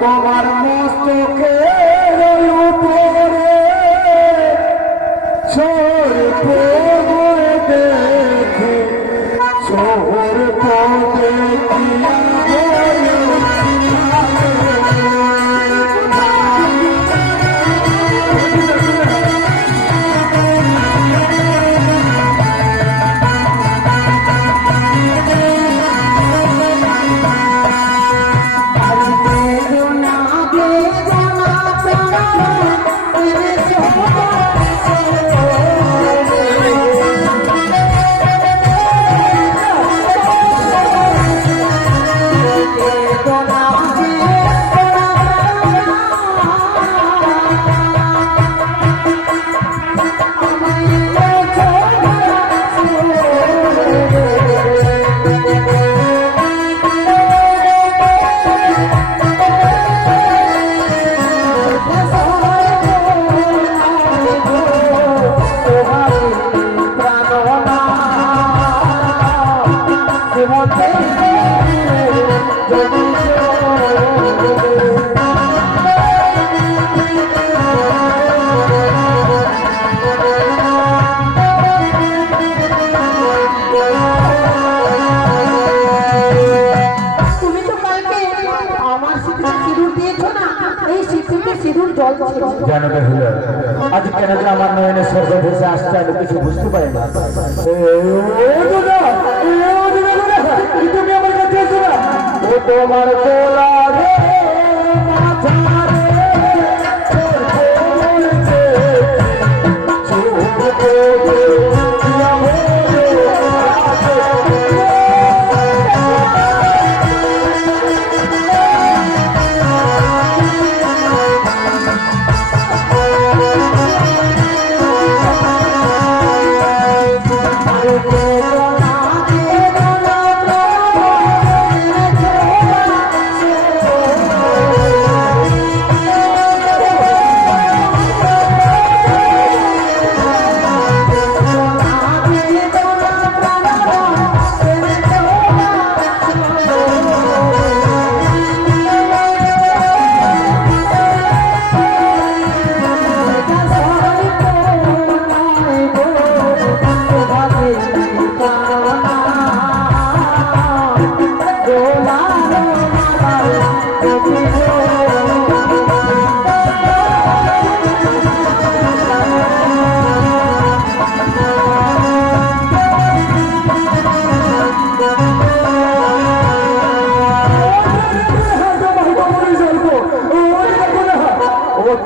তোমার মস্তকের উপরে সরপে দেখে সরপে দেখিয়া জানো হলো আজ কেন যে আমার নয়নে স্বর্গ ভেসে আসছে আমি কিছু বুঝতে পারি না। তুমি আমার কাছে এসো না, ও তোমার গোলা রে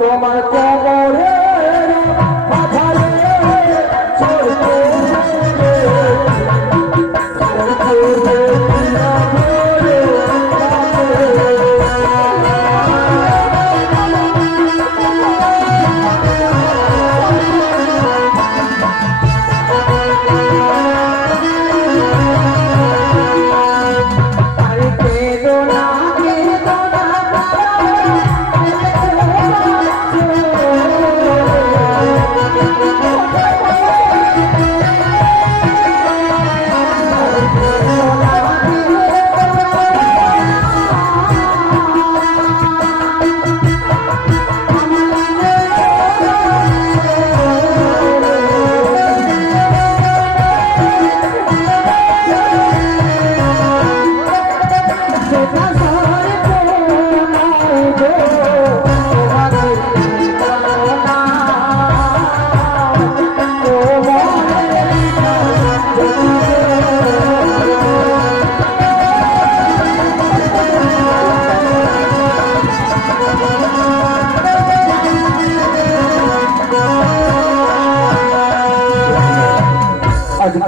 তোমার কবরে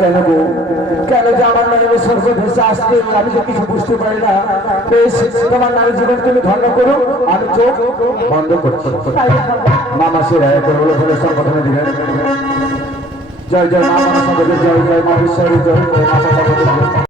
কেন গো কেন যে আমার নামে স্বর্গ ভেসে আসতে আমি যে কিছু বুঝতে পারি না। বেশ তোমার নামে জীবন তুমি ধন্য করো, আমি চোখ বন্ধ করছি। মামা সে রায় করে বলে ফেলে সংগঠনে দিবেন। জয় জয় মা, জয় জয় মা, জয় জয় মা।